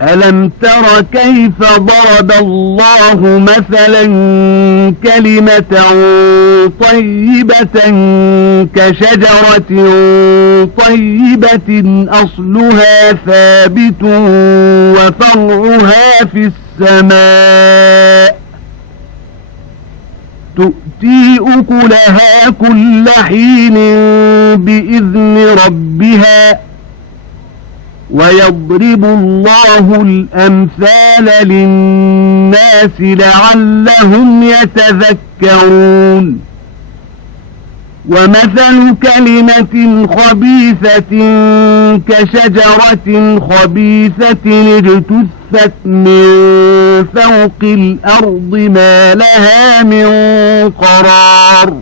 ألم تر كيف ضرب الله مثلا كلمة طيبة كشجرة طيبة أصلها ثابت وفرعها في السماء تؤتي أكلها كل حين بإذن ربها ويضرب الله الأمثال للناس لعلهم يتذكرون ومثل كلمة خبيثة كشجرة خبيثة اجتثت من فوق الأرض ما لها من قرار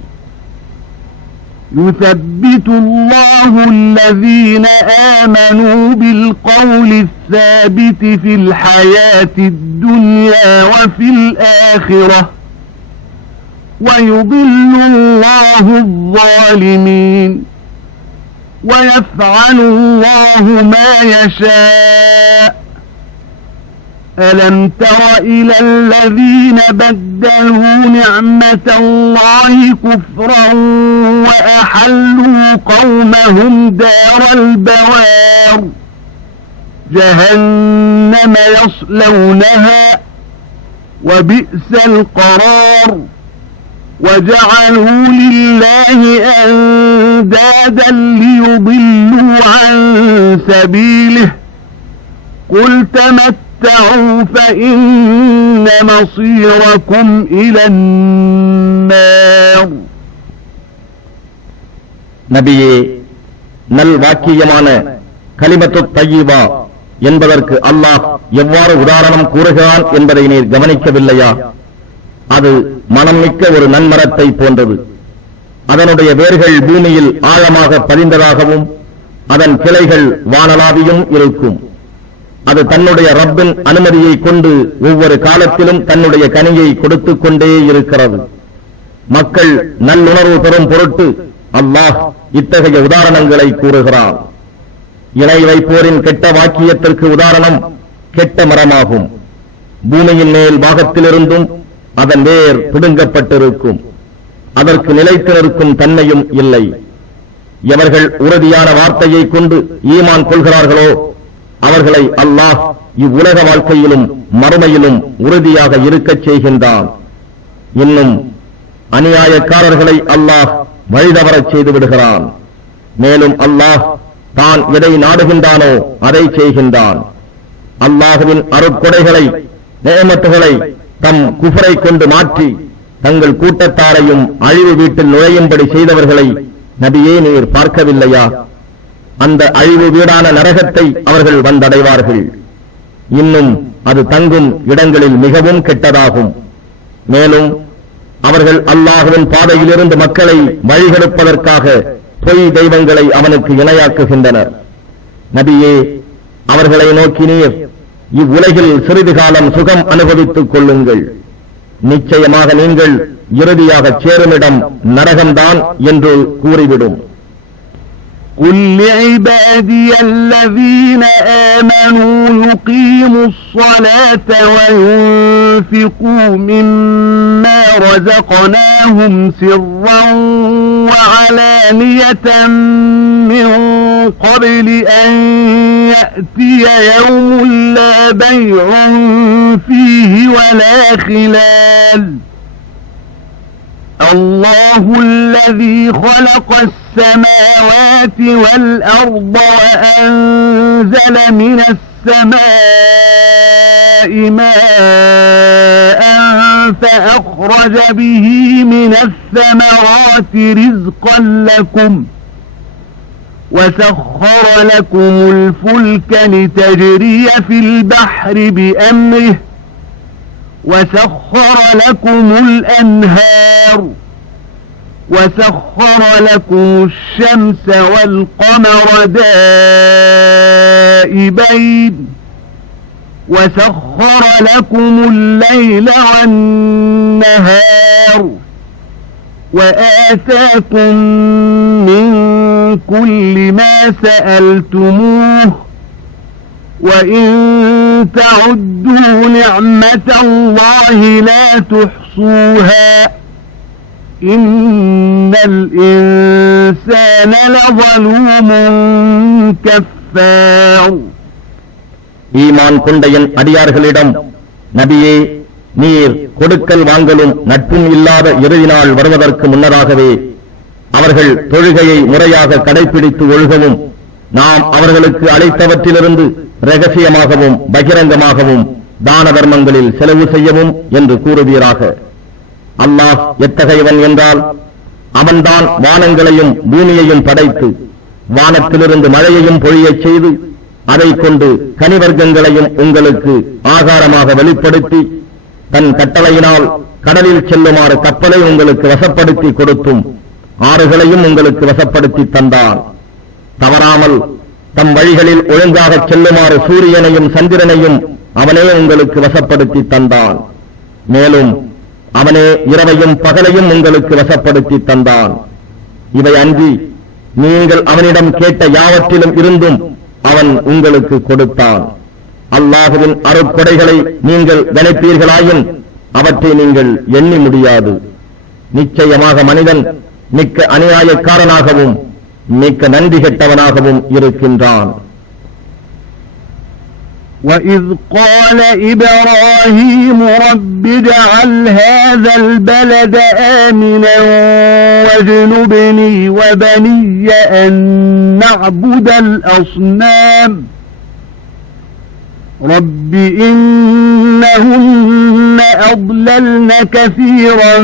يثبت الله الذين آمنوا بالقول الثابت في الحياة الدنيا وفي الآخرة ويضل الله الظالمين ويفعل الله ما يشاء ألم تر إلى الذين بدلوا نعمة الله كفرا وأحلوا قومهم دار البوار جهنم يصلونها وبئس القرار وجعلوا لله أندادا ليضلوا عن سبيله قل تمتعوا فإن مصيركم إلى النار. நபியே, நல்வாக்கியமான கலிமத்து தய்யிபா என்பதற்கு அல்லாஹ் எவ்வாறு உதாரணம் கூறுகிறான் என்பதை நீர் கவனிக்கவில்லையா? அது மனம் மிக்க ஒரு நன்மரத்தை போன்றது. அதனுடைய வேர்கள் பூமியில் ஆழமாக பதிந்ததாகவும் அதன் கிளைகள் வானளாவியும் இருக்கும். அது தன்னுடைய ரப்பின் அனுமதியை கொண்டு ஒவ்வொரு காலத்திலும் தன்னுடைய கனியை கொடுத்துக் கொண்டே இருக்கிறது. மக்கள் நல்லுணர்வு பெறும் பொருட்டு அல்லாஹ் இத்தகைய உதாரணங்களை கூறுகிறான். இணை வைப்போரின் கெட்ட வாக்கியத்திற்கு உதாரணம் கெட்ட மரமாகும். பூமியின் மேல் பாகத்திலிருந்தும் அதன் வேர் பிடுங்கப்பட்டிருக்கும். அதற்கு நிலைத்து நிற்கும் தன்மையும் இல்லை. எவர்கள் உறுதியான வார்த்தையை கொண்டு ஈமான் கொள்கிறார்களோ அவர்களை அல்லாஹ் இவ்வுலக வாழ்க்கையிலும் மறுமையிலும் உறுதியாக இருக்கச் செய்கின்றான். இன்னும் அநியாயக்காரர்களை அல்லாஹ் வழிதவரச் செய்து விடுகிறான். மேலும் அல்லாஹ் தான் எதை நாடுகின்றானோ அதை செய்கின்றான். அல்லாஹுவின் அருட்கொடைகளை நியமத்துகளை தம் குஃபரை கொண்டு மாற்றி தங்கள் கூட்டத்தாரையும் அழிவு வீட்டில் நுழையும்படி செய்தவர்களை நபியே நீர் பார்க்கவில்லையா? அந்த அழிவு வீடான நரகத்தை அவர்கள் வந்தடைவார்கள். இன்னும் அது தங்கும் இடங்களில் மிகவும் கெட்டதாகும். மேலும் அவர்கள் அல்லாஹுவின் பாதையிலிருந்து மக்களை வழிகெடுப்பதற்காக பொய் தெய்வங்களை அவனுக்கு இணையாக்குகின்றனர். நபியே, அவர்களை நோக்கி நீர் இவ்வுலகில் சிறிது காலம் சுகம் அனுபவித்துக் கொள்ளுங்கள். நிச்சயமாக நீங்கள் இறுதியாக சேருமிடம் நரகம்தான் என்று கூறிவிடும். قل لعبادي الذين آمنوا يقيموا الصلاة وينفقوا مما رزقناهم سرا وعلانية من قبل أن يأتي يوم لا بيع فيه ولا خلال الله الذي خلق السماوات والأرض وأنزل من السماء ماء فأخرج به من الثمرات رزقا لكم وسخر لكم الفلك لتجري في البحر بأمره وسخر لكم الأنهار وسخر لكم الشمس والقمر دائبين وسخر لكم الليل والنهار وآتاكم من كل ما سألتموه وإن تعدوا نعمة الله لا تحصوها إن الإنسان لظلوم كفار. ஈமான் கொண்ட என் அடியார்களிடம் நபியே, நீர் கொடுக்கல் வாங்கலும் நட்பும் இல்லாத இறுதி நாள் வருவதற்கு முன்னதாகவே அவர்கள் தொழுகையை முறையாக கடைபிடித்து ஒழுகவும் நாம் அவர்களுக்கு அளித்தவற்றிலிருந்து இரகசியமாகவும் பகிரங்கமாகவும் தான தர்மங்களில் செலவு செய்யவும் என்று கூறுவீராக. அல்லாஹ் எத்தகையவன் என்றால், அவன்தான் வானங்களையும் பூமியையும் படைத்து வானத்திலிருந்து மழையையும் பொழியச் செய்து அதைக் கொண்டு கனிவர்க்கங்களையும் உங்களுக்கு ஆகாரமாக வெளிப்படுத்தி தன் கட்டளையினால் கடலில் செல்லுமாறு கப்பலை உங்களுக்கு வசப்படுத்தி கொடுத்தும் ஆறுகளையும் உங்களுக்கு வசப்படுத்தி தந்தான். தவறாமல் தம் வழிகளில் ஒழுங்காக செல்லுமாறு சூரியனையும் சந்திரனையும் அவனே உங்களுக்கு வசப்படுத்தி தந்தான். மேலும் அவனே இரவையும் பகலையும் உங்களுக்கு வசப்படுத்தி தந்தான். இவை அன்றி நீங்கள் அவனிடம் கேட்ட யாவற்றிலும் இருந்தும் அவன் உங்களுக்கு கொடுத்தான். அல்லாஹுவின் அருட்கொடைகளை நீங்கள் கணிப்பீர்களாயின் அவற்றை நீங்கள் எண்ணி முடியாது. நிச்சயமாக மனிதன் மிக்க அநியாயக்காரனாகவும் மிக்க நன்றி கெட்டவனாகவும் இருக்கின்றான். وَإِذْ قَالَ إِبْرَاهِيمُ رَبِّ اجْعَلْ هَذَا الْبَلَدَ آمِنًا وَاجْنُبْنِي وَبَنِيَّ أَن نَّعْبُدَ الْأَصْنَامَ رَبِّ إِنَّهُنَّ أَضْلَلْنَ كَثِيرًا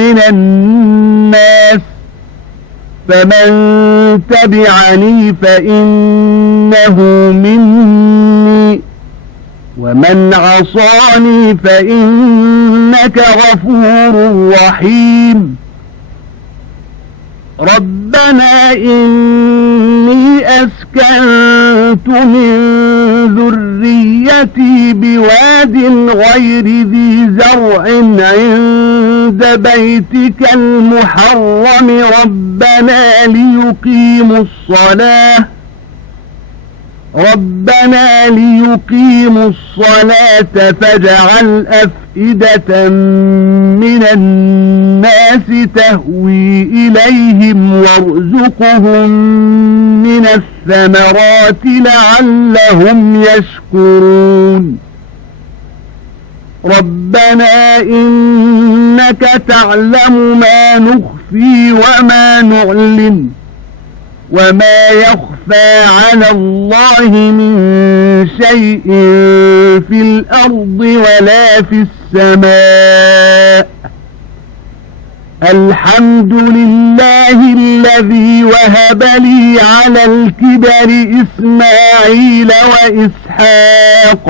مِنَ النَّاسِ فَمَن تَبِعَنِي فَإِنَّهُ مِنِّي وَمَنْ عَصَانِي فَإِنَّكَ غَفُورٌ رَحِيمٌ رَبَّنَا إِنِّي أَسْكَنْتُ مِنْ ذُرِّيَّتِي بِوَادٍ غَيْرِ ذِي زَرْعٍ عِندَ بَيْتِكَ الْمُحَرَّمِ رَبَّنَا ليقيموا الصلاة فاجعل أفئدة من الناس تهوي إليهم وارزقهم من الثمرات لعلهم يشكرون ربنا إنك تعلم ما نخفي وما نعلن وما يخفى على الله من شيء في الأرض ولا في السماء الحمد لله الذي وهب لي على الكبر إسماعيل وإسحاق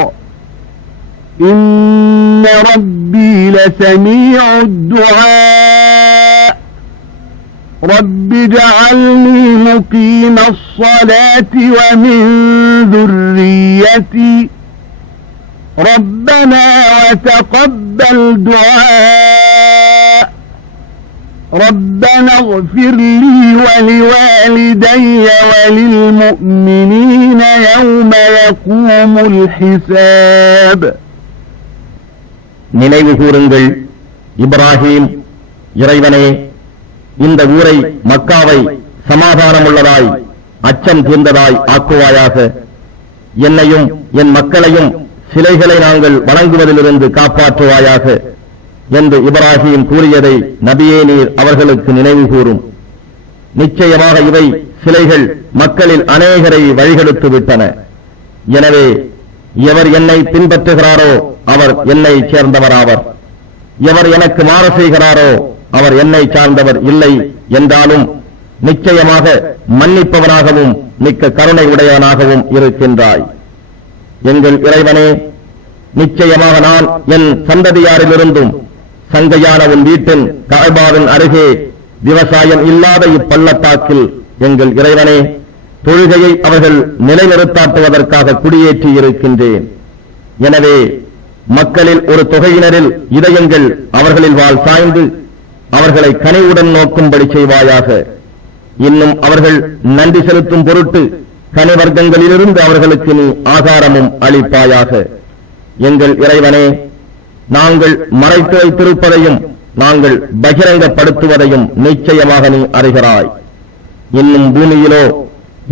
إن ربي لسميع الدعاء رب اجعلني مقيم الصلاة ومن ذريتي ربنا وتقبل دعاء ربنا اغفر لي ولوالدي وللمؤمنين يوم يقوم الحساب. நினைவு கூறுங்கள், இப்ராஹிம், இறைவனே, இந்த ஊரை மக்காவை சமாதானமுள்ளதாய் அச்சம் தீர்ந்ததாய் ஆக்குவாயாக. என்னையும் என் மக்களையும் சிலைகளை நாங்கள் வணங்குவதிலிருந்து காப்பாற்றுவாயாக என்று இப்ராஹிம் கூறியதை நபியே நீர் அவர்களுக்கு நினைவு கூறும். நிச்சயமாக இவை சிலைகள் மக்களில் அநேகரை வழிகெடுத்து விட்டன. எனவே எவர் என்னை பின்பற்றுகிறாரோ அவர் என்னை சேர்ந்தவராவர், எவர் எனக்கு மாறு செய்கிறாரோ அவர் என்னை சார்ந்தவர் இல்லை என்றாலும் நிச்சயமாக மன்னிப்பவனாகவும் மிக்க கருணை உடையவனாகவும் இருக்கின்றாய். எங்கள் இறைவனே, நிச்சயமாக நான் என் சந்ததியாரிலிருந்தும் சங்கையான உன் வீட்டின் கஅபாவின் அருகே விவசாயம் இல்லாத இப்பள்ளத்தாக்கில் எங்கள் இறைவனே தொழுகையை அவர்கள் நிலைநிறுத்தாட்டுவதற்காக குடியேற்றி இருக்கின்றேன். எனவே மக்களில் ஒரு தொகையினரில் இதயங்கள் அவர்களில் வாழ் சாய்ந்து அவர்களை கனிவுடன் நோக்கும்படி செய்வாயாக. இன்னும் அவர்கள் நன்றி செலுத்தும் பொருட்டு கனிவர்க்கங்களிலிருந்து அவர்களுக்கு நீ ஆகாரமும் அளிப்பாயாக. எங்கள் இறைவனே, நாங்கள் மறைத்து வைத்திருப்பதையும் நாங்கள் பகிரங்கப்படுத்துவதையும் நிச்சயமாக நீ அறிகிறாய். இன்னும் பூமியிலோ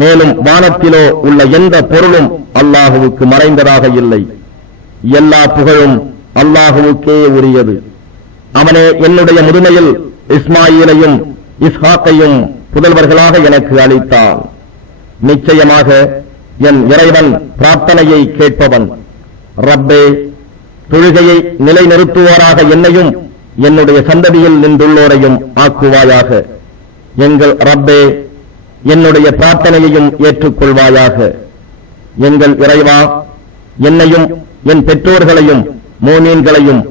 மேலும் வானத்திலோ உள்ள எந்த பொருளும் அல்லாஹுவுக்கு மறைந்ததாக இல்லை. எல்லா புகழும் அல்லாஹுவுக்கே உரியது. அவனே என்னுடைய முதுமையில் இஸ்மாயிலையும் இஸ்ஹாக்கையும் புதல்வர்களாக எனக்கு அளித்தான். நிச்சயமாக என் இறைவன் பிரார்த்தனையை கேட்பவன். ரப்பே, தொழுகையை நிலைநிறுத்துவோராக என்னையும் என்னுடைய சந்ததியில் நின்றுள்ளோரையும் ஆக்குவாயாக. எங்கள் ரப்பே, என்னுடைய பிரார்த்தனையையும் ஏற்றுக்கொள்வாயாக. எங்கள் இறைவா, என்னையும் என் பெற்றோர்களையும் மோமீன்களையும்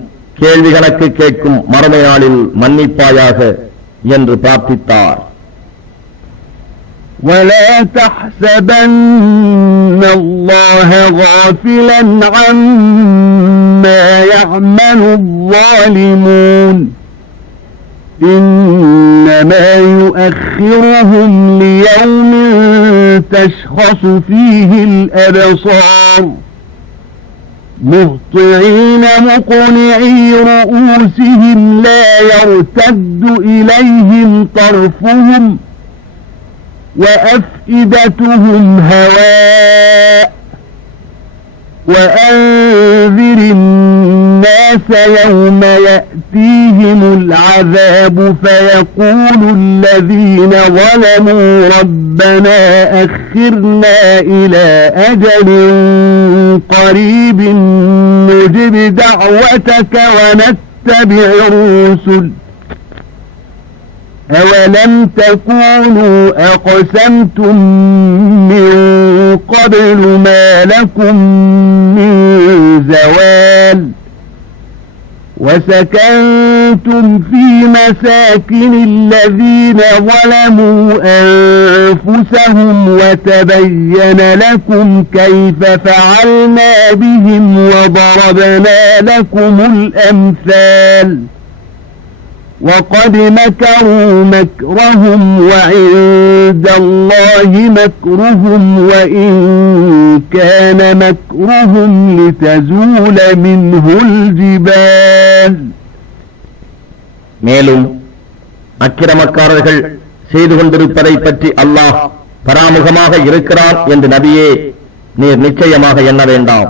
கேள்வி கணக்கு கேட்கும் மறுமை நாளில் மன்னிப்பாயாக என்று பிரார்த்தித்தார். ولا تحسبن الله غافلا عما يعمل الظالمون إنما يؤخرهم ليوم تشخص فيه الأبصار مهطعين مقنعي رؤوسهم لا يرتد إليهم طرفهم وأفئدتهم هواء وأنذر الناس يوم يأتيهم العذاب فيقول الذين ظلموا ربنا أخرنا إلى أجل قريب نجب دعوتك ونتبع الرسل أولم تكونوا أقسمتم من قبل ما لكم من زوال وسكنتم في مساكن الذين ظلموا أنفسهم وتبين لكم كيف فعلنا بهم وضربنا لكم الأمثال وقد مكروا مكرهم وعند الله مكرهم وإن كان مكرهم لتزول منه الجبال. மேலும் அக்கிரமக்காரர்கள் செய்து கொண்டிருப்பதை பற்றி அல்லாஹ் பராமுகமாக இருக்கிறான் என்று நபியே நீர் நிச்சயமாக எண்ண வேண்டாம்.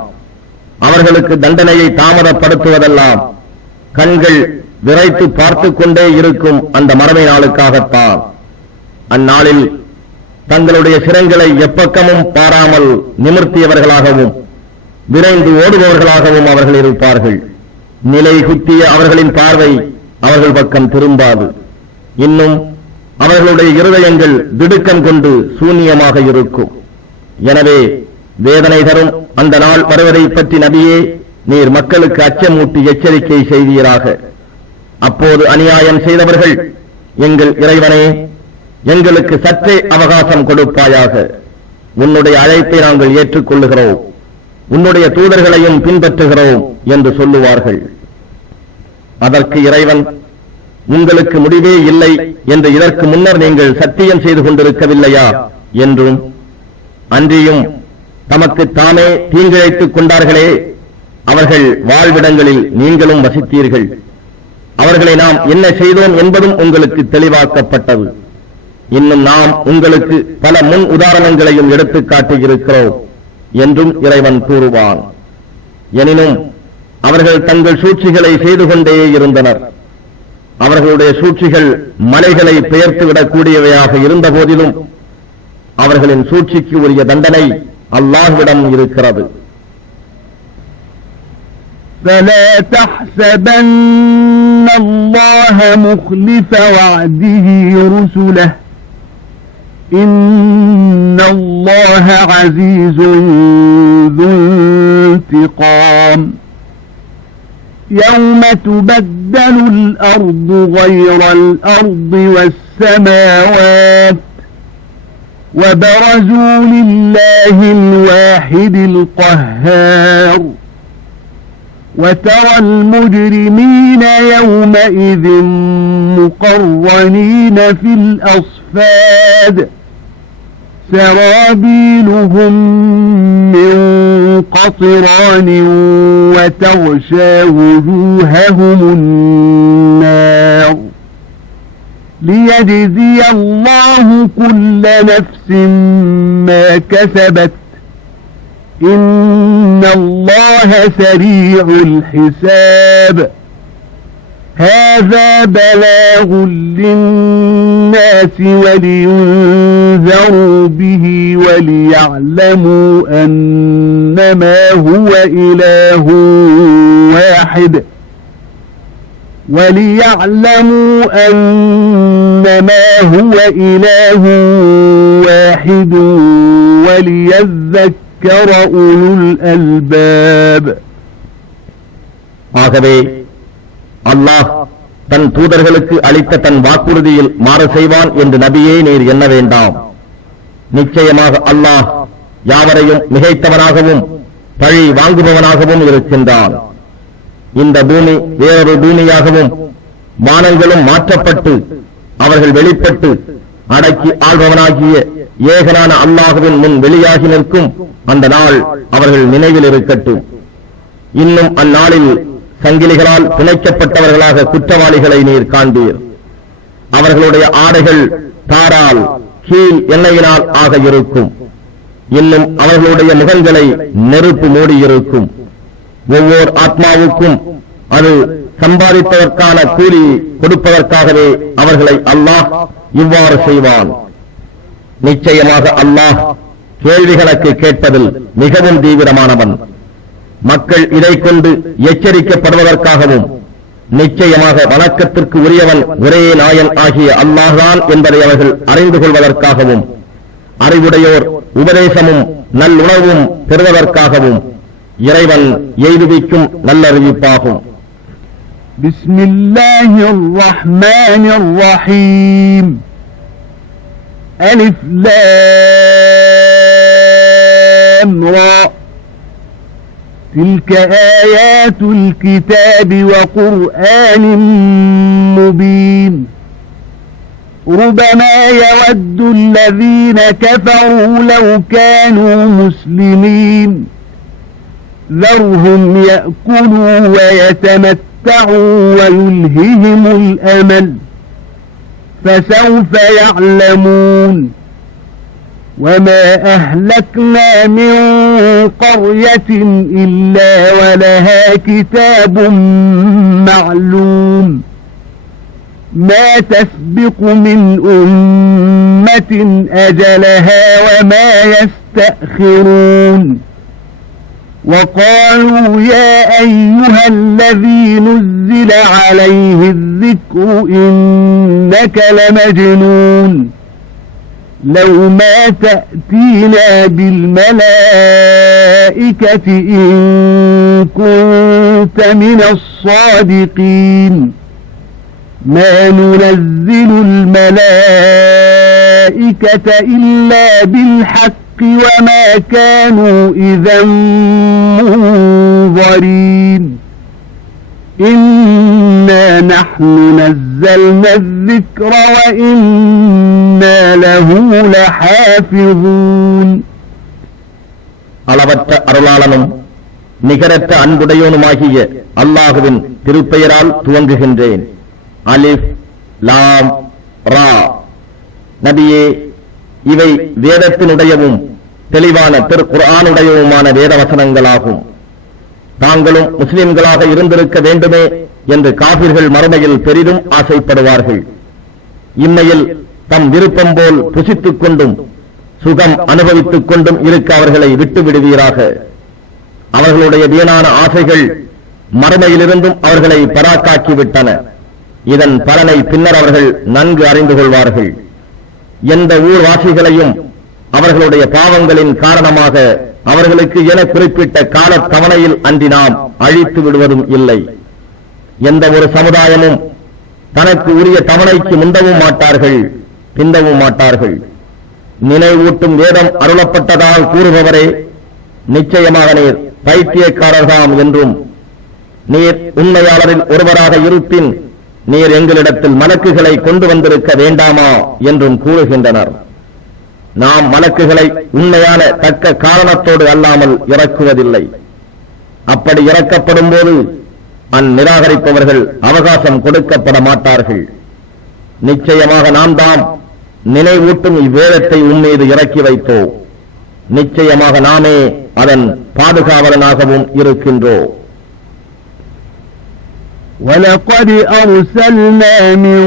அவர்களுக்கு தண்டனையை தாமதப்படுத்துவதெல்லாம் கண்கள் விரைத்து பார்த்துக் கொண்டே இருக்கும் அந்த மறுமை நாளுக்காகத்தான். அந்நாளில் தங்களுடைய சிரங்களை எப்பக்கமும் பாராமல் நிமிர்த்தியவர்களாகவும் விரைந்து ஓடுபவர்களாகவும் அவர்கள் இருப்பார்கள். நிலை குத்திய அவர்களின் பார்வை அவர்கள் பக்கம் திரும்பாது. இன்னும் அவர்களுடைய இருதயங்கள் திடுக்கம் கொண்டு சூன்யமாக இருக்கும். எனவே வேதனை தரும் அந்த நாள் வருவதை பற்றி நபியே நீர் மக்களுக்கு அச்சமூட்டி எச்சரிக்கை செய்தீராக. அப்போது அநியாயம் செய்தவர்கள், எங்கள் இறைவனே, எங்களுக்கு சற்றே அவகாசம் கொடுப்பாயாக. உன்னுடைய அழைப்பை நாங்கள் ஏற்றுக்கொள்ளுகிறோம், உன்னுடைய தூதர்களையும் பின்பற்றுகிறோம் என்று சொல்லுவார்கள். அதற்கு இறைவன், உங்களுக்கு முடிவே இல்லை என்று இதற்கு முன்னர் நீங்கள் சத்தியம் செய்து கொண்டிருக்கவில்லையா என்றும், அன்றியும் தமக்கு தாமே தீங்கிழைத்துக் கொண்டார்களே, அவர்கள் வாழ்விடங்களில் நீங்களும் வசித்தீர்கள். அவர்களை நாம் என்ன செய்தோம் என்பதும் உங்களுக்கு தெளிவாக்கப்பட்டது. இன்னும் நாம் உங்களுக்கு பல முன் உதாரணங்களையும் எடுத்துக் காட்டியிருக்கிறோம் என்றும் இறைவன் கூறுவான். எனினும் அவர்கள் தங்கள் சூழ்ச்சிகளை செய்து கொண்டே இருந்தனர். அவர்களுடைய சூழ்ச்சிகள் மலைகளை பெயர்த்துவிடக்கூடியவையாக இருந்த போதிலும் அவர்களின் சூழ்ச்சிக்கு உரிய தண்டனை அல்லாஹ்விடம் இருக்கிறது. فلا تحسبن الله مخلف وعده رسله إن الله عزيز ذو انتقام يوم تبدل الأرض غير الأرض والسماوات وبرزوا لله الواحد القهار وترى المجرمين يومئذ مقرنين في الأصفاد سرابيلهم من قطران وتغشى وجوههم النار ليجزي الله كل نفس ما كسبت إن الله سريع الحساب هذا بلاغ للناس ولينذروا به وليعلموا أنما هو إله واحد وليذكر أولو الألباب. ஆகவே அல்லாஹ் தன் தூதர்களுக்கு அளித்த தன் வாக்குறுதியில் மாறு செய்வான் என்று நபியே நீர் எண்ண வேண்டாம். நிச்சயமாக அல்லாஹ் யாவரையும் மிகைத்தவனாகவும் பழி வாங்குபவனாகவும் இருக்கின்றான். இந்த பூமி வேறொரு பூமியாகவும் வானங்களும் மாற்றப்பட்டு அவர்கள் வெளிப்பட்டு அடக்கி ஆள்பவனாகிய ஏகனான அல்லாஹுவின் முன் வெளியாகி நிற்கும் அந்த நாள் அவர்கள் நினைவில் இருக்கட்டும். இன்னும் அந்நாளில் சங்கிலிகளால் பிணைக்கப்பட்டவர்களாக குற்றவாளிகளை நீர் காண்பீர். அவர்களுடைய ஆடைகள் தாரால் கீழ் எண்ணெயினால் ஆக இருக்கும். இன்னும் அவர்களுடைய முகங்களை நெருப்பு மூடியிருக்கும். ஒவ்வொரு ஆத்மாவுக்கும் அது சம்பாதிப்பதற்கான கூலி கொடுப்பதற்காகவே அவர்களை அல்லாஹ் இவ்வாறு செய்வான். நிச்சயமாக அல்லாஹ் கேள்வி கணக்கு கேட்பதில் மிகவும் தீவிரமானவன். மக்கள் இதை கொண்டு எச்சரிக்கப்படுவதற்காகவும் நிச்சயமாக வணக்கத்திற்கு உரியவன் ஒரே நாயன் ஆகிய அல்லாஹ்தான் என்பதை அவர்கள் அறிந்து கொள்வதற்காகவும் அறிவுடையோர் உபதேசமும் நல்லுணர்வும் பெறுவதற்காகவும் இறைவன் எய்துவிக்கும் நல்லறிவிப்பாகும். பிஸ்மில்லாஹிர் ரஹ்மானிர் ரஹீம். அலிஃப் லாம் ரா. تلك آيات الكتاب وقرآن مبين. ربما يود الذين كفروا لو كانوا مسلمين. ذرهم يأكلوا ويتمتعوا ويلههم الأمل فسوف يعلمون. وما أهلكنا من قرية إلا ولها كتاب معلوم ما تسبق من أمة أجلها وما يستأخرون. وقالوا يا أيها الذي نزل عليه الذكر إنك لمجنون لو ما تأتينا بالملائكة إن كنت من الصادقين ما ننزل الملائكة إلا بالحق وما كانوا إذا منظرين إنا نحن نزلنا الذكر وإنا له لحافظون. அளவற்ற அருளாளனும் நிகரற்ற அன்புடையோனுமாகிய அல்லாஹுவின் திருப்பெயரால் துவங்குகின்றேன். அலிஃப் லாம் ரா. நபியே, இவை வேதத்தினுடையவும் தெளிவான திருக்குர்ஆனுடையவுமான வேதவசனங்களாகும். தாங்களும் முஸ்லிம்களாக இருந்திருக்க வேண்டுமே என்று காபிர்கள் மறுமையில் பெரிதும் ஆசைப்படுவார்கள். இம்மையில் தம் விருப்பம் போல் புசித்துக் கொண்டும் சுகம் அனுபவித்துக் கொண்டும் இருக்க அவர்களை விட்டு விடுவீராக. அவர்களுடைய வீணான ஆசைகள் மறுமையிலிருந்தும் அவர்களை பராக்காக்கிவிட்டன. இதன் பலனை பின்னர் அவர்கள் நன்கு அறிந்து கொள்வார்கள். எந்த ஊர்வாசிகளையும் அவர்களுடைய பாவங்களின் காரணமாக அவர்களுக்கு என குறிப்பிட்ட கால தவணையில் அன்றி நாம் அழித்து விடுவதும் இல்லை. எந்த ஒரு சமுதாயமும் தனக்கு உரிய தவணைக்கு முந்தவும் மாட்டார்கள், பிந்தவும் மாட்டார்கள். நினைவூட்டும் வேதம் அருளப்பட்டதால் கூறுபவரே, நிச்சயமாக நீர் பைத்தியக்காரர்தாம் என்றும், நீர் உண்மையாளரில் ஒருவராக இருப்பின் நீர் எங்களிடத்தில் மலக்குகளை கொண்டு வந்திருக்க வேண்டாமா என்றும் கூறுகின்றனர். நாம் மலக்குகளை உண்மையான தக்க காரணத்தோடு அல்லாமல் இறக்குவதில்லை. அப்படி இறக்கப்படும் போது அந்நிராகரிப்பவர்கள் அவகாசம் கொடுக்கப்பட மாட்டார்கள். நிச்சயமாக நாம் தாம் நினைவூட்டும் இவ்வேதத்தை உம்மீது இறக்கி வைத்தோம். நிச்சயமாக நாமே அதன் பாதுகாவலனாகவும் இருக்கின்றோம். وَلَقَدْ أَرْسَلْنَا مِنْ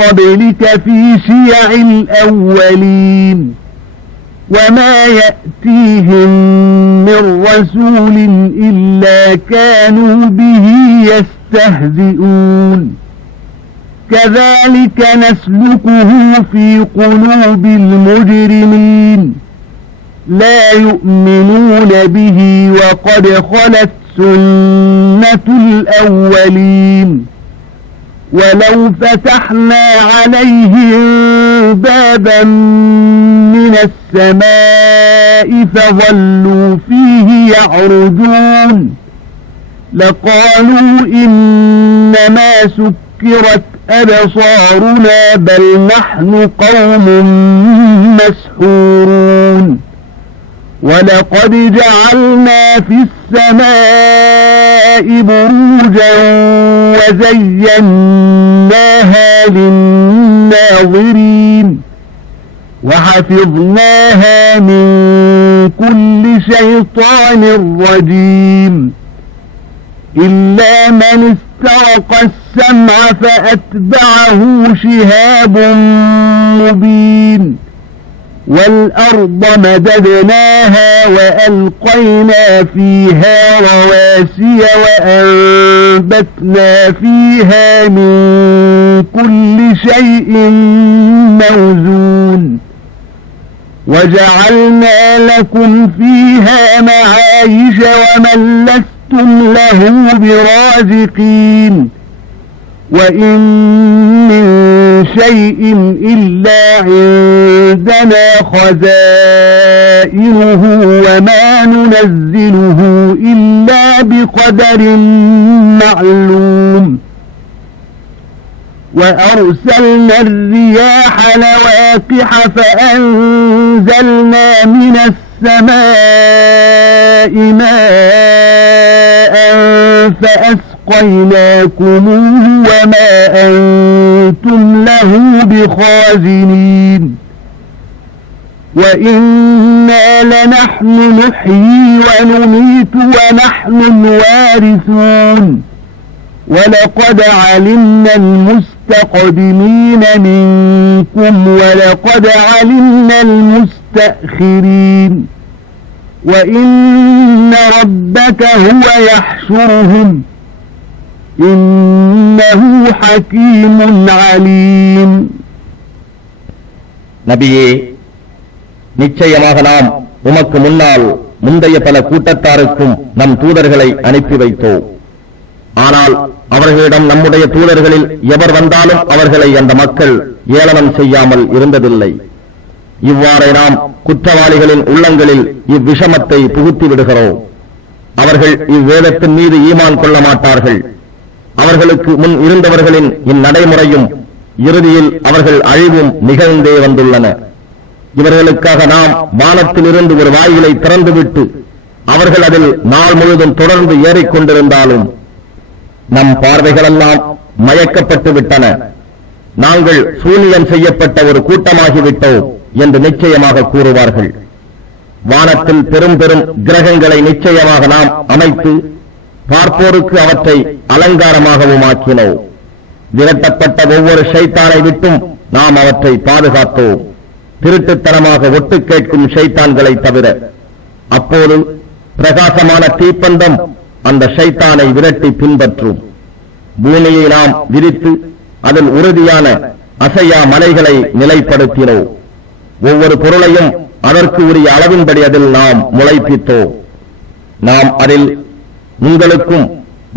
قَبْلِكَ فِي شِيَعِ الْأَوَّلِينَ وَمَا يَأْتِيهِمْ مِنْ رَسُولٍ إِلَّا كَانُوا بِهِ يَسْتَهْزِئُونَ كَذَلِكَ نَسْلُكُهُ فِي قُلُوبِ الْمُجْرِمِينَ لَا يُؤْمِنُونَ بِهِ وَقَدْ خَلَتْ سُنَّةُ الْأَوَّلِينَ وَلَوْ فَتَحْنَا عَلَيْهِمْ بَابًا مِنَ السَّمَاءِ فَظَلُّوا فِيهِ يَعْرُجُونَ لَقَالُوا إِنَّمَا سُكِّرَتْ أَبْصَارُنَا بَلْ نَحْنُ قَوْمٌ مَسْحُورُونَ وَلَقَدْ جَعَلْنَا فِي السَّمَاءِ بُرُوجًا وَزَيَّنَّاهَا لِلنَّاظِرِينَ وَحَفِظْنَاهَا مِنْ كُلِّ شَيْطَانٍ رَجِيمٍ إِلَّا مَنِ اسْتَرَقَ السَّمْعَ فَأَتْبَعَهُ شِهَابٌ مُبِينٌ وَالْأَرْضَ مَدَدْنَاهَا وَأَلْقَيْنَا فِيهَا رَوَاسِيَ وَأَنبَتْنَا فِيهَا مِنْ كُلِّ شَيْءٍ مَوْزُونٍ وَجَعَلْنَا لَكُمْ فِيهَا مَعَايِشَ وَمَنْ لَسْتُمْ لَهُ بِرَازِقِينَ وَإِنْ مِنْ شَيْءٍ إِلَّا عِنْدَنَا خَزَائِنُهُ وَمَا نُنَزِّلُهُ إِلَّا بِقَدَرٍ مَعْلُومٍ وَأَرْسَلْنَا الرِّيَاحَ لَوَاقِحَ فَأَنْزَلْنَا مِنَ السَّمَاءِ مَاءً فَأَسْقَيْنَاكُمُوهُ وَمَا أَنْتُمْ لَهُ بِخَازِنِينَ وَإِنَّا لَنَحْنُ نُحْيِي وَنُمِيتُ وَنَحْنُ الْوَارِثُونَ وَلَقَدْ عَلِمْنَا الْمُسْتَقْدِمِينَ مِنْكُمْ وَلَقَدْ عَلِمْنَا الْمُسْتَأْخِرِينَ وَإِنَّ رَبَّكَ هُوَ يَحْشُرُهُمْ إِنَّهُ حَكِيمٌ عَلِيمٌ நபியே, நிச்சயமாக நாம் உமக்கு முன்னால் முந்தைய பல கூட்டத்தாருக்கும் நம் தூதர்களை அனுப்பி வைத்தோம். ஆனால் அவர்களிடம் நம்முடைய தூதர்களில் எவர் வந்தாலும் அவர்களை அந்த மக்கள் ஏளனம் செய்யாமல் இருந்ததில்லை. இவ்வாறே நாம் குற்றவாளிகளின் உள்ளங்களில் இவ்விஷமத்தை புகுத்தி விடுகிறோம். அவர்கள் இவ்வேதத்தின் மீது ஈமான் கொள்ள மாட்டார்கள். அவர்களுக்கு முன் இருந்தவர்களின் இந்நடைமுறையும் இறுதியில் அவர்கள் அழிவும் நிகழ்ந்தே வந்துள்ளன. இவர்களுக்காக நாம் வானத்திலிருந்து ஒரு வாயிலை திறந்துவிட்டு அவர்கள் அதில் நாள் முழுதும் தொடர்ந்து ஏறிக்கொண்டிருந்தாலும் நம் பார்வைகளெல்லாம் மயக்கப்பட்டு விட்டன. நாங்கள் சூனியம் செய்யப்பட்ட ஒரு கூட்டமாகிவிட்டோம் என்று நிச்சயமாக கூறுவார்கள். வானத்தில் பெரும் பெரும் கிரகங்களை நிச்சயமாக நாம் அமைத்து பார்ப்போருக்கு அவற்றை அலங்காரமாகவும் ஆக்கினோம். விரட்டப்பட்ட ஒவ்வொரு ஷைத்தானை விட்டும் நாம் அவற்றை பாதுகாத்தோம், திருட்டுத்தனமாக ஒட்டு கேட்கும் ஷைத்தான்களை தவிர. அப்போது பிரகாசமான தீப்பந்தம் அந்த ஷைத்தானை விரட்டி பின்பற்றும். பூமியை நாம் விரித்து அதில் உறுதியான அசையா மலைகளை நிலைப்படுத்தினோம். ஒவ்வொரு பொருளையும் அதற்கு உரிய அளவின்படி அதில் நாம் முளைப்பித்தோம். நாம் அதில் உங்களுக்கும்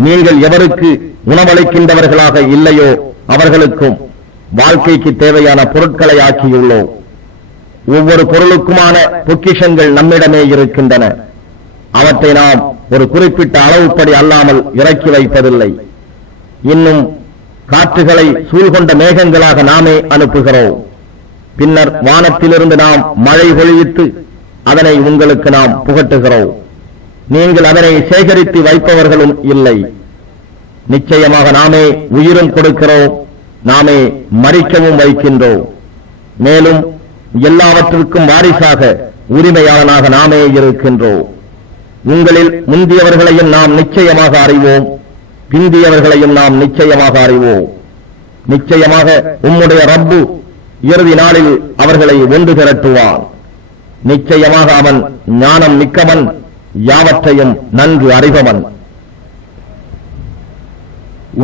நீங்கள் எவருக்கு உணவளிக்கின்றவர்களாக இல்லையோ அவர்களுக்கும் வாழ்க்கைக்கு தேவையான பொருட்களை ஆக்கியுள்ளோம். ஒவ்வொரு பொருளுக்குமான பொக்கிஷங்கள் நம்மிடமே இருக்கின்றன. அவற்றை நாம் ஒரு குறிப்பிட்ட அளவுப்படி அல்லாமல் இறக்கி வைப்பதில்லை. இன்னும் காற்றுகளை சூழ்கொண்ட மேகங்களாக நாமே அனுப்புகிறோம். பின்னர் வானத்திலிருந்து நாம் மழை பொழிவித்து அதனை உங்களுக்கு நாம் புகட்டுகிறோம். நீங்கள் அதனை சேகரித்து வைப்பவர்களும் இல்லை. நிச்சயமாக நாமே உயிரும் கொடுக்கிறோம், நாமே மரிக்கவும் வைக்கின்றோம். மேலும் எல்லாவற்றிற்கும் வாரிசாக உரிமையாளனாக நாமே இருக்கின்றோம். உங்களில் முந்தியவர்களையும் நாம் நிச்சயமாக அறிவோம், பிந்தியவர்களையும் நாம் நிச்சயமாக அறிவோம். நிச்சயமாக உம்முடைய ரப்பு இறுதி நாளில் அவர்களை ஒன்று திரட்டுவான். நிச்சயமாக அவன் ஞானம் மிக்கவன், யாவற்றையும் நன்கு அறிபவன்.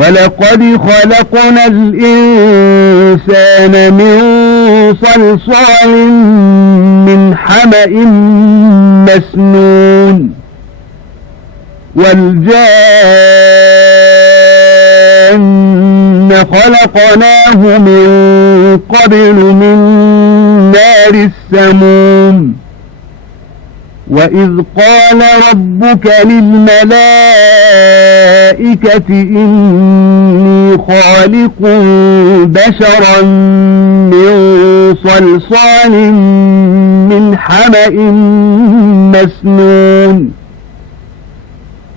وَلَقَدْ خَلَقْنَا الْإِنسَانَ مِنْ صَلْصَالٍ مِنْ حَمَإٍ مَسْنُونٍ وَالْجَانَّ خَلَقْنَاهُ مِنْ قَبْلُ مِنْ نَارِ السَّمُومِ وَإِذْ قَالَ رَبُّكَ لِلْمَلَائِكَةِ إِنِّي خَالِقٌ بَشَرًا مِنْ صَلْصَالٍ مِنْ حَمَإٍ مَسْنُونٍ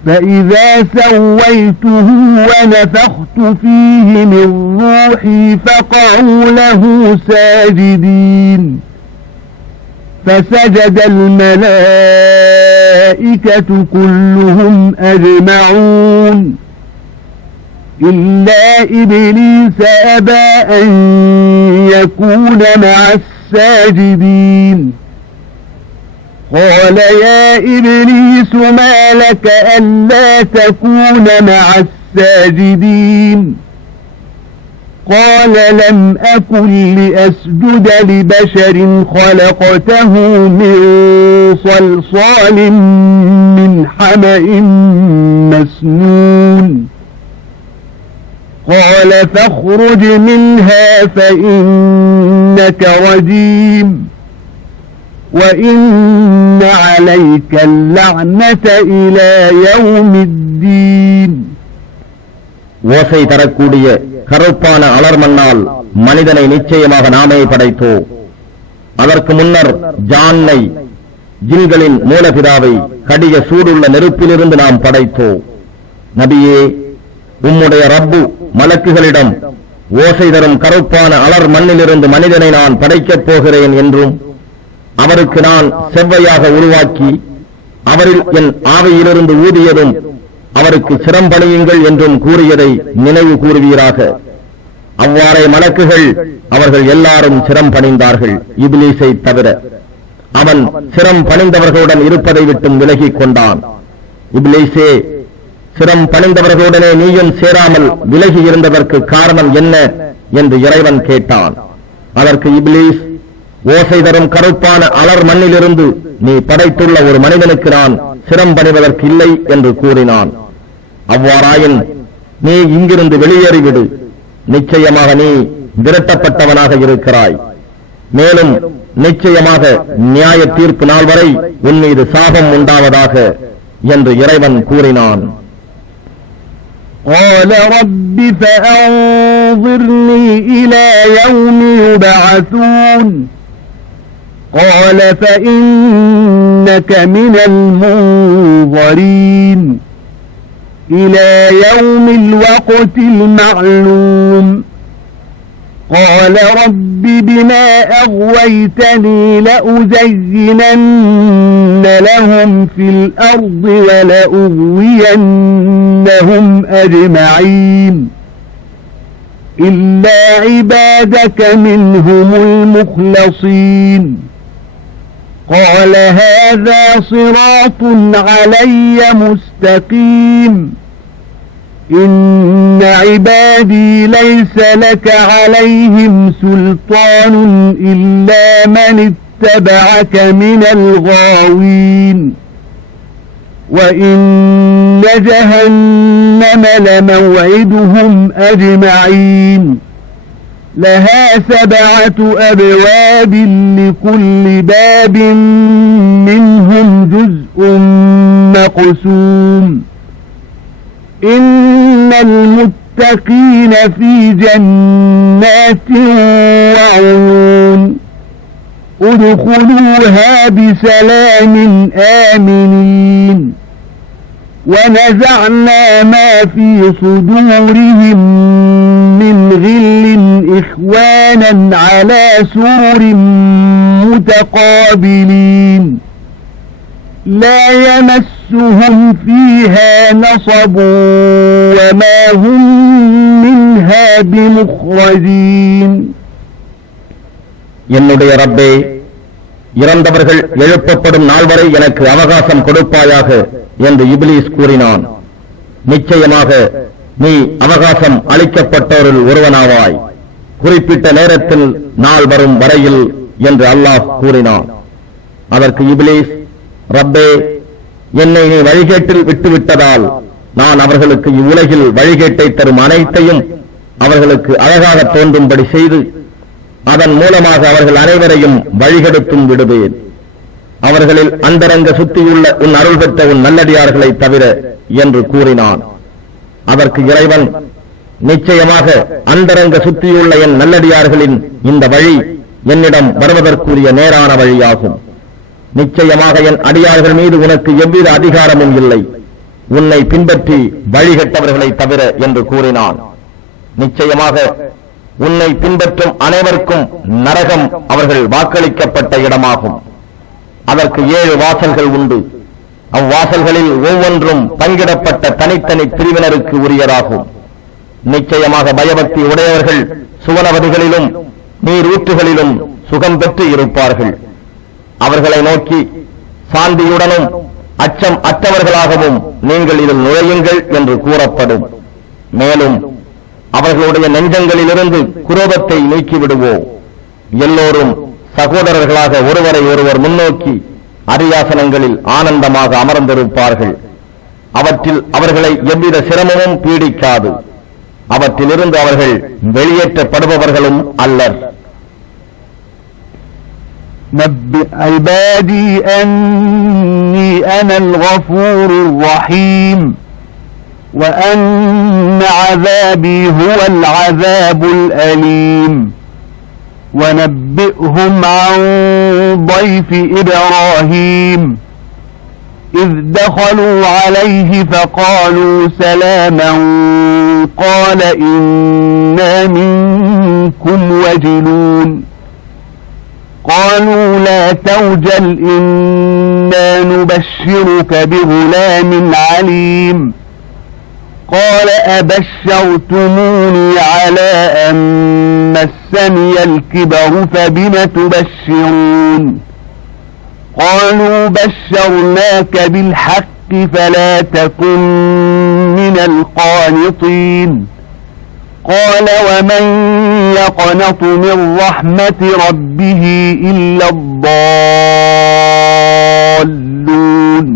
فَإِذَا سَوَّيْتُهُ وَنَفَخْتُ فِيهِ مِنْ رُوحِي فَقَعُوا لَهُ سَاجِدِينَ فسجد الملائكة كلهم أجمعون إلا إبليس أبى أن يكون مع الساجدين قال يا إبليس ما لك ألا تكون مع الساجدين قال لم أكن لأسجد لبشر خلقته من صلصال من حمأ مسنون قال فاخرج منها فإنك رجيم وإن عليك اللعنة إلى يوم الدين. ஓசை தரக்கூடிய கருப்பான அலர்மண்ணால் மனிதனை நிச்சயமாக நாமே படைத்தோம். அதற்கு முன்னர் ஜான்னை, ஜின்களின் மூலபிதாவை கடிய சூடுள்ள நெருப்பிலிருந்து நாம் படைத்தோம். நபியே, உம்முடைய ரப்பு மலக்குகளிடம் ஓசை தரும் கருப்பான அலர் மண்ணிலிருந்து மனிதனை நான் படைக்கப் போகிறேன் என்றும் அவருக்கு நான் செவ்வையாக உருவாக்கி அவரில் என் ஆவியிலிருந்து ஊதியதும் அவருக்கு சிரம்பணியுங்கள் என்றும் கூறியதை நினைவு கூறுவீராக. அவ்வாறே மலக்குகள் அவர்கள் எல்லாரும் சிரம் பணிந்தார்கள், இப்லீஸை தவிர. அவன் சிரம் பணிந்தவர்களுடன் இருப்பதை விட்டும் விலகிக் கொண்டான். இப்லீஸே, சிரம் பணிந்தவர்களுடனே நீயும் சேராமல் விலகி இருந்ததற்கு காரணம் என்ன என்று இறைவன் கேட்டான். அதற்கு இப்லீஸ், ஓசை தரும் கருப்பான அலர் மண்ணிலிருந்து நீ படைத்துள்ள ஒரு மனிதனுக்கு நான் சிரம் பணிவதற்கு இல்லை என்று கூறினான். அவ்வாறாயின் நீ இங்கிருந்து வெளியேறிவிடு, நிச்சயமாக நீ விரட்டப்பட்டவனாக இருக்கிறாய். மேலும் நிச்சயமாக நியாய தீர்ப்பு நாள் வரை உன் மீது சாபம் உண்டாவதாக என்று இறைவன் கூறினான். قال رب فأنظرني إلى يوم يبعثون قال فإنك من المنظرين إلى يوم الوقت المعلوم قال رب بما أغويتني لأزينن لهم في الأرض ولأغوينهم أجمعين إلا عبادك منهم المخلصين قال هذا صراط علي مستقيم إن عبادي ليس لك عليهم سلطان إلا من اتبعك من الغاوين وإن جهنم لموعدهم أجمعين لها 7 أبواب لكل باب منهم جزء مقسوم إن المتقين في جنات وعيون ادخلوها بسلام آمنين ونزعنا ما في صدورهم من غل إخوانا على سرر متقابلين لا يمسهم فيها نصب وما هم منها بمخرجين. என்னுடைய ரப்பே, இறந்தவர்கள் எழுப்பப்படும் நாள் வரை எனக்கு அவகாசம் கொடுப்பாயாக என்று இப்லீஸ் கூறினான். நிச்சயமாக நீ அவகாசம் அளிக்கப்பட்டோரில் ஒருவனாவாய், குறிப்பிட்ட நேரத்தில் நாள் வரும் வரையில் என்று அல்லாஹ் கூறினான். அதற்கு இப்லீஸ், ரப்பே, என்னை நீ வழிகேட்டில் விட்டுவிட்டதால் நான் அவர்களுக்கு இவ்வுலகில் வழிகேட்டை தரும் அனைத்தையும் அவர்களுக்கு அழகாக தோன்றும்படி செய்து அதன் மூலமாக அவர்கள் அனைவரையும் வழிகெடுத்தும் விடுவேன். அவர்களில் அந்தரங்க சுத்தியுள்ள உன் அருள் பெற்ற உன் நல்லடியார்களை தவிர என்று கூறினான். அதற்கு இறைவன், நிச்சயமாக அந்தரங்க சுத்தியுள்ள என் நல்லடியார்களின் இந்த வழி என்னிடம் வருவதற்குரிய நேரான வழியாகும். நிச்சயமாக என் அடியார்கள் மீது உனக்கு எவ்வித அதிகாரமும் இல்லை, உன்னை பின்பற்றி வழிகட்டவர்களை தவிர என்று கூறினான். நிச்சயமாக உன்னை பின்பற்றும் அனைவருக்கும் நரகம் அவர்கள் வாக்களிக்கப்பட்ட இடமாகும். அதற்கு 7 வாசல்கள் உண்டு. அவ்வாசல்களில் ஒவ்வொன்றும் பங்கிடப்பட்ட தனித்தனி பிரிவினருக்கு உரியதாகும். நிச்சயமாக பயபக்தி உடையவர்கள் சுவனவதிகளிலும் நீரூற்றுகளிலும் சுகம் பெற்று இருப்பார்கள். அவர்களை நோக்கி சாந்தியுடனும் அச்சம் அற்றவர்களாகவும் நீங்கள் இதில் நுழையுங்கள் என்று கூறப்படும். மேலும் அவர்களுடைய நெஞ்சங்களிலிருந்து குரோதத்தை நீக்கிவிடுவோம். எல்லோரும் சகோதரர்களாக ஒருவரை ஒருவர் முன்னோக்கி அரியாசனங்களில் ஆனந்தமாக அமர்ந்திருப்பார்கள். அவற்றில் அவர்களை எவ்வித சிரமமும் பீடிக்காது. அவற்றிலிருந்து அவர்கள் வெளியேற்றப்படுபவர்களும் அல்லர். نبئ عبادي أني أنا الغفور الرحيم وأن عذابي هو العذاب الأليم ونبئهم عن ضيف إبراهيم إذ دخلوا عليه فقالوا سلاما قال إنا منكم وجلون قالوا لا توجل إنا نبشرك بغلام عليم قال أبشرتموني على أن مسني الكبر فبم تبشرون قالوا بشرناك بالحق فلا تكن من القانطين قال ومن يقنط من رحمة ربه إلا الضالون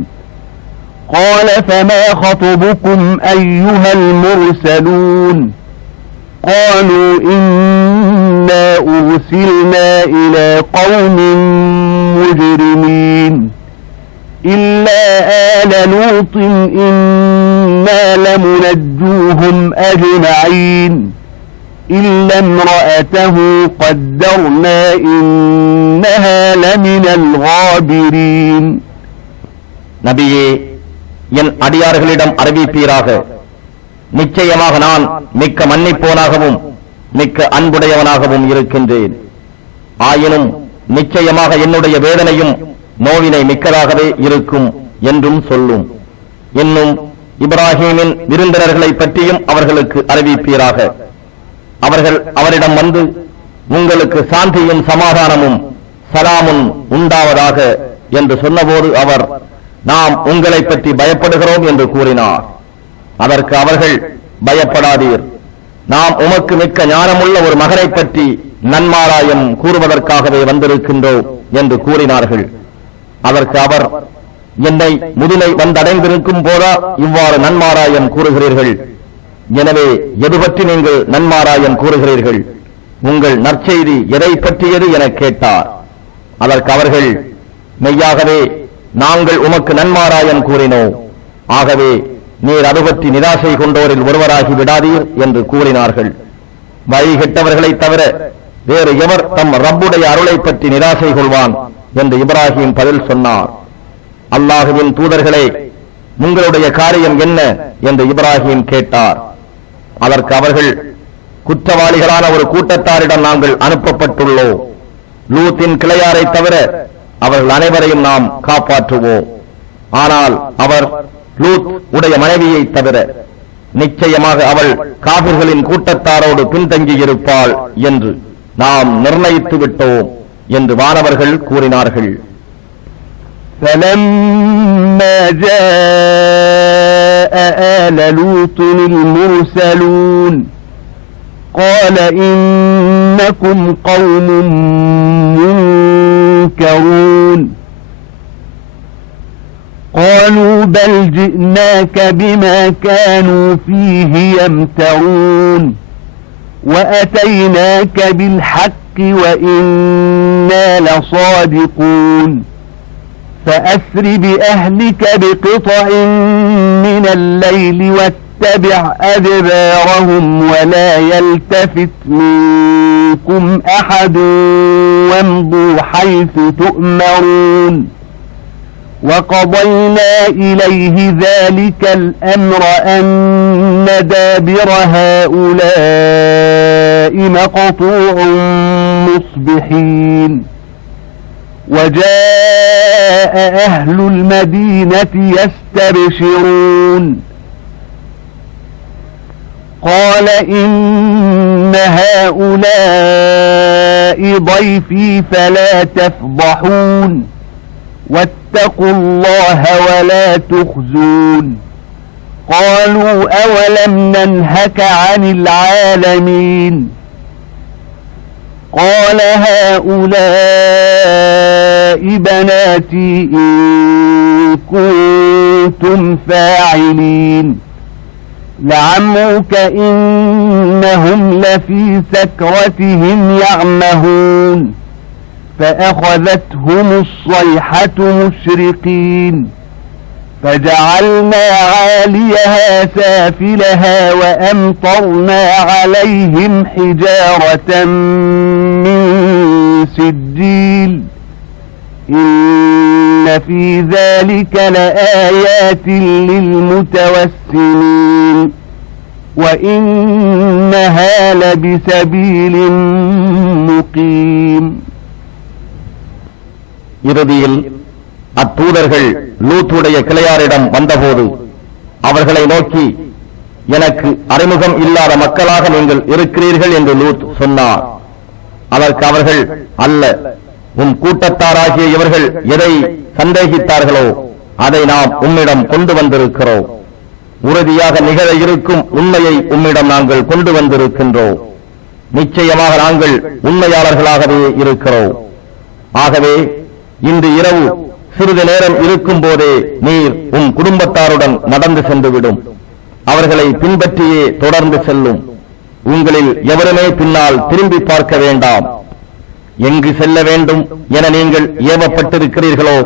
قال فما خطبكم أيها المرسلون قالوا إنا أرسلنا إلى قوم مجرمين إلا آل لوط إنا لمنجوهم أجمعين إلا امرأته قدرنا إنها لمن الغابرين. நபியே, என் அடியார்களிடம் அறிவிப்பீராக, நிச்சயமாக நான் மிக்க மன்னிப்போனாகவும் மிக்க அன்புடையவனாகவும் இருக்கின்றேன். ஆயினும் நிச்சயமாக என்னுடைய வேதனையும் நோவினை மிக்கதாகவே இருக்கும் என்றும் சொல்லும். இன்னும் இப்ராஹீமின் விருந்தினர்களை பற்றியும் அவர்களுக்கு அறிவிப்பீராக. அவர்கள் அவரிடம் வந்து, உங்களுக்கு சாந்தியும் சமாதானமும் சலாமும் உண்டாவதாக என்று சொன்னபோது அவர், நாம் உங்களை பற்றி பயப்படுகிறோம் என்று கூறினார். அதற்கு அவர்கள், பயப்படாதீர், நாம் உமக்கு மிக்க ஞானமுள்ள ஒரு மகனை பற்றி நன்மாராயம் கூறுவதற்காகவே வந்திருக்கின்றோம் என்று கூறினார்கள். அதற்கு அவர், என்னை முதுமை வந்தடைந்திருக்கும் போதா இவ்வாறு நன்மாராயம் கூறுகிறீர்கள்? எனவே எது பற்றி நீங்கள் நன்மாராயம் கூறுகிறீர்கள்? உங்கள் நற்செய்தி எதை பற்றியது என கேட்டார். அதற்கு அவர்கள், மெய்யாகவே நாங்கள் உமக்கு நன்மாராயம் கூறினோம், ஆகவே நீர் அது பற்றி நிராசை கொண்டோரில் ஒருவராகி விடாதீர் என்று கூறினார்கள். வழிகெட்டவர்களைத் தவிர வேறு எவர் தம் ரப்புடைய அருளை பற்றி நிராசை கொள்வான் என்று இப்ராஹிம் பதில் சொன்னார். அல்லாஹுவின் தூதர்களே, உங்களுடைய காரியம் என்ன என்று இப்ராஹிம் கேட்டார். அதற்கு அவர்கள், குற்றவாளிகளான ஒரு கூட்டத்தாரிடம் நாங்கள் அனுப்பப்பட்டுள்ளோம். லூத்தின் கிளையாரை தவிர அவர்கள் அனைவரையும் நாம் காப்பாற்றுவோம். ஆனால் அவர் லூத் உடைய மனைவியை தவிர நிச்சயமாக அவள் காபிர்களின் கூட்டத்தாரோடு பின்தங்கியிருப்பாள் என்று நாம் நிர்ணயித்து விட்டோம் என்று வானவர்கள் கூறினார்கள். فَلَمَّا جَاءَ آلَ لُوطٍ الْمُرْسَلُونَ قَالَ إِنَّكُمْ قَوْمٌ مُنكَرُونَ قَالُوا بَلْ جِئْنَاكَ بِمَا كَانُوا فِيهِ يَمْتَرُونَ وَأَتَيْنَاكَ بِالْحَقِّ وَإِنَّا لَصَادِقُونَ فَأَسْرِ بِأَهْلِكَ بِقِطْعٍ مِنَ اللَّيْلِ وَاتَّبِعْ أَدْبَارَهُمْ وَلَا يَلْتَفِتْ مِنكُمْ أَحَدٌ وَامْضُوا حَيْثُ تُؤْمَرُونَ وَقَضَيْنَا إِلَيْهِ ذَلِكَ الْأَمْرَ أَنَّ دَابِرَ هَؤُلَاءِ مَقْطُوعٌ مُصْبِحِينَ وَجَاءَ أَهْلُ الْمَدِينَةِ يَسْتَبْشِرُونَ قَالَ إِنَّ هَؤُلَاءِ ضَيْفِي فَلَا تَفْضَحُونِ وَاتَّقُوا اللَّهَ وَلَا تُخْزُونِ قَالُوا أَوَلَمْ نَنْهَكَ عَنِ الْعَالَمِينَ قَالَ هَؤُلَاءِ بَنَاتِي إِن كُنتُمْ فَاعِلِينَ لَعَمْرُكَ إِنَّهُمْ لَفِي سَكْرَتِهِمْ يَعْمَهُونَ فَأَخَذَتْهُمُ الصَّيْحَةُ مُشْرِقِينَ فَجَعَلْنَا عَالِيَهَا سَافِلَهَا وَأَمْطَرْنَا عَلَيْهِمْ حِجَارَةً مِّن سِجِّيلٍ إِنَّ فِي ذَلِكَ لَآيَاتٍ لِّلْمُتَوَسِّمِينَ وَإِنَّهَا لَبِسَبِيلٍ مُقِيمٍ. இறுதியில் அத்தூதர்கள் லூத்துடைய கிளையாரிடம் வந்தபோது அவர்களை நோக்கி, எனக்கு அறிமுகம் இல்லாத மக்களாக நீங்கள் இருக்கிறீர்கள் என்று லூத் சொன்னார். அதற்கு அவர்கள், அல்ல, உம் கூட்டத்தாராகிய இவர்கள் எதை சந்தேகித்தார்களோ அதை நாம் உம்மிடம் கொண்டு வந்திருக்கிறோம். உறுதியாக நிகழ இருக்கும் உண்மையை உம்மிடம் நாங்கள் கொண்டு வந்திருக்கின்றோம். நிச்சயமாக நாங்கள் உண்மையாளர்களாகவே இருக்கிறோம். ஆகவே இன்று இரவு சிறிது நேரம் இருக்கும் போதே நீர் உம் குடும்பத்தாருடன் நடந்து சென்றுவிடும். அவர்களை பின்பற்றியே தொடர்ந்து செல்லும். உங்களில் எவருமே பின்னால் திரும்பி பார்க்க வேண்டாம். எங்கு செல்ல வேண்டும் என நீங்கள் ஏவப்பட்டிருக்கிறீர்களோ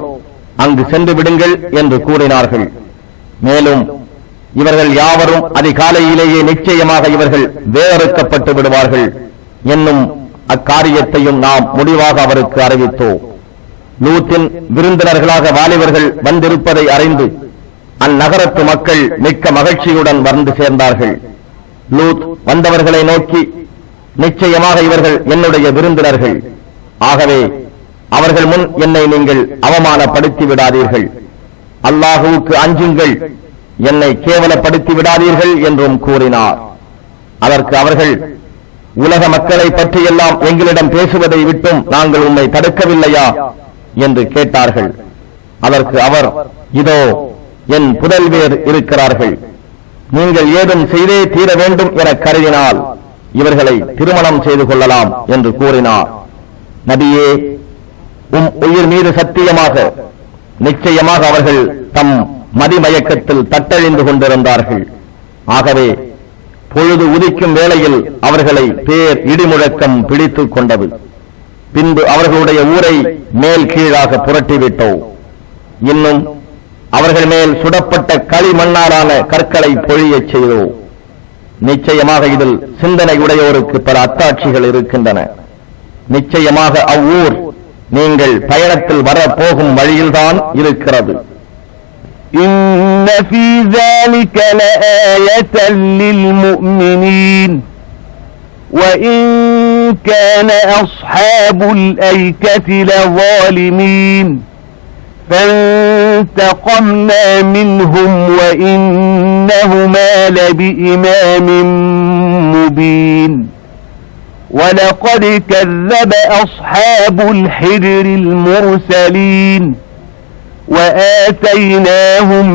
அங்கு சென்று விடுங்கள் என்று கூறினார்கள். மேலும் இவர்கள் யாவரும் அதிகாலையிலேயே நிச்சயமாக இவர்கள் வேறறுக்கப்பட்டு விடுவார்கள் என்னும் அக்காரியத்தையும் நாம் முடிவாக அவருக்கு அறிவித்தோம். லூத்தின் விருந்தினர்களாக வாலிபர்கள் வந்திருப்பதை அறிந்து அந்நகரத்து மக்கள் மிக்க மகிழ்ச்சியுடன் வந்து சேர்ந்தார்கள். லூத் வந்தவர்களை நோக்கி, நிச்சயமாக இவர்கள் என்னுடைய விருந்தினர்கள். ஆகவே அவர்கள் முன் என்னை நீங்கள் அவமானப்படுத்தி விடாதீர்கள். அல்லாஹுவுக்கு அஞ்சுங்கள், என்னை கேவலப்படுத்தி விடாதீர்கள் என்றும் கூறினார். அதற்கு அவர்கள், உலக மக்களை பற்றியெல்லாம் எங்களிடம் பேசுவதை விட்டும் நாங்கள் உம்மை தடுக்கவில்லையா என்று கேட்டார்கள். அதற்கு அவர், இதோ என் புதல்வியர் இருக்கிறார்கள். நீங்கள் ஏதும் செய்தே தீர வேண்டும் என கருதினால் இவர்களை திருமணம் செய்து கொள்ளலாம் என்று கூறினார். நபியே, உம் உயிர் மீது சத்தியமாக, நிச்சயமாக அவர்கள் தம் மதிமயக்கத்தில் தட்டழிந்து கொண்டிருந்தார்கள். ஆகவே பொழுது உதிக்கும் வேளையில் அவர்களை பேர் இடிமுழக்கம் பிடித்துக் கொண்டது. பின்பு அவர்களுடைய ஊரை மேல் கீழாக புரட்டிவிட்டோம். இன்னும் அவர்கள் மேல் சுடப்பட்ட களிமண்ணாலான கற்களை பொழியச் செய்தோம். நிச்சயமாக இதில் சிந்தனை உடையோருக்கு பல அத்தாட்சிகள் இருக்கின்றன. நிச்சயமாக அவ்வூர் நீங்கள் பயணத்தில் வரப்போகும் வழியில்தான் இருக்கிறது. إن في ذلك لآية للمؤمنين وإن كان أصحاب الأيكة لظالمين فانتقمنا منهم وإنهما لبإمام مبين ولقد كذب أصحاب الحجر المرسلين وآتيناهم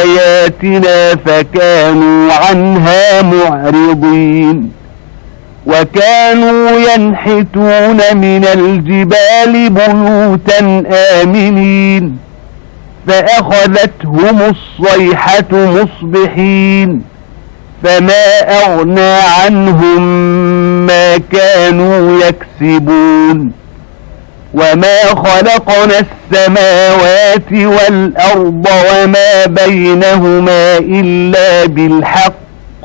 آياتنا فكانوا عنها معرضين وكانوا ينحتون من الجبال بيوتا آمنين فأخذتهم الصيحة مصبحين فما أغنى عنهم ما كانوا يكسبون وما خلقنا السماوات والأرض وما بينهما إلا بالحق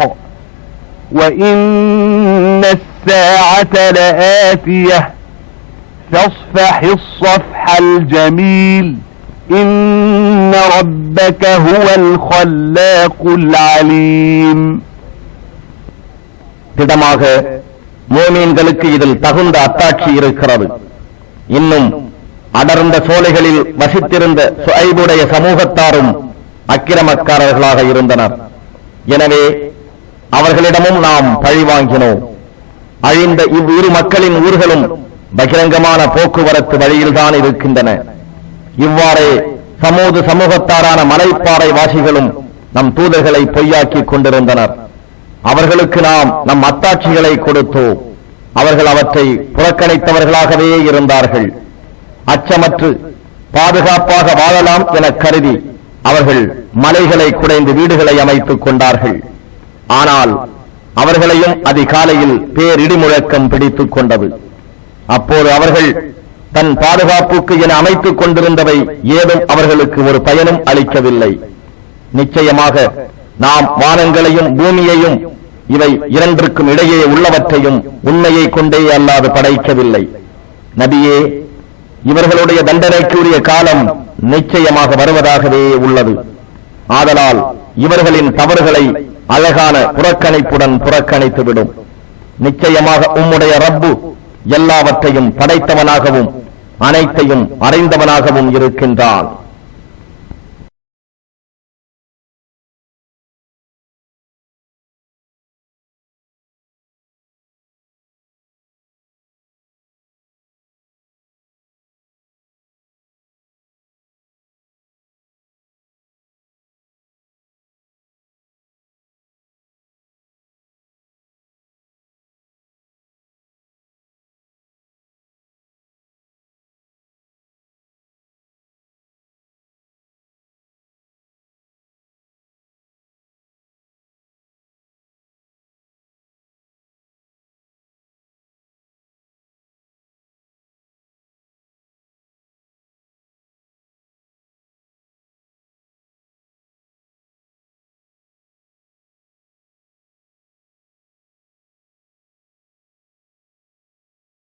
وإن الساعة لآتية فاصفح الصفح الجميل إن ربك هو الخلاق العليم. திடமாக மோமீன்களுக்கு இதில் தகுந்த அத்தாட்சி இருக்கிறது. இன்னும் அடர்ந்த சோலைகளில் வசித்திருந்த சுஐபுடைய சமூகத்தாரும் அக்கிரமக்காரர்களாக இருந்தனர். எனவே அவர்களிடமும் நாம் பழிவாங்கினோம். அழிந்த இவ்விரு மக்களின் ஊர்களும் பகிரங்கமான போக்குவரத்து வழியில்தான் இருக்கின்றன. இவ்வாறே சமூது சமூகத்தாரான மலைப்பாறை வாசிகளும் நம் தூதர்களை பொய்யாக்கிக் கொண்டிருந்தனர். அவர்களுக்கு நாம் நம் அத்தாட்சிகளை கொடுத்தோம். அவர்கள் அவற்றை புறக்கணித்தவர்களாகவே இருந்தார்கள். அச்சமற்று பாதுகாப்பாக வாழலாம் என கருதி அவர்கள் மலைகளை குடைந்து வீடுகளை அமைத்துக் கொண்டார்கள். ஆனால் அவர்களையும் அதிகாலையில் பேரிடி முழக்கம் பிடித்துக் கொண்டது. அப்போது அவர்கள் தன் பாதுகாப்புக்கு என அமைத்துக் கொண்டிருந்தவை ஏதும் அவர்களுக்கு ஒரு பயனும் அளிக்கவில்லை. நிச்சயமாக நாம் வானங்களையும் பூமியையும் இவை இரண்டிற்கும் இடையே உள்ளவற்றையும் உண்மையை கொண்டே அல்லாது படைக்கவில்லை. நபியே, இவர்களுடைய தண்டனைக்குரிய காலம் நிச்சயமாக வருவதாகவே உள்ளது. ஆதலால் இவர்களின் தவறுகளை அழகான புறக்கணிப்புடன் புறக்கணித்துவிடும். நிச்சயமாக உம்முடைய ரப்பு எல்லாவற்றையும் படைத்தவனாகவும் அனைத்தையும் அறிந்தவனாகவும் இருக்கின்றான்.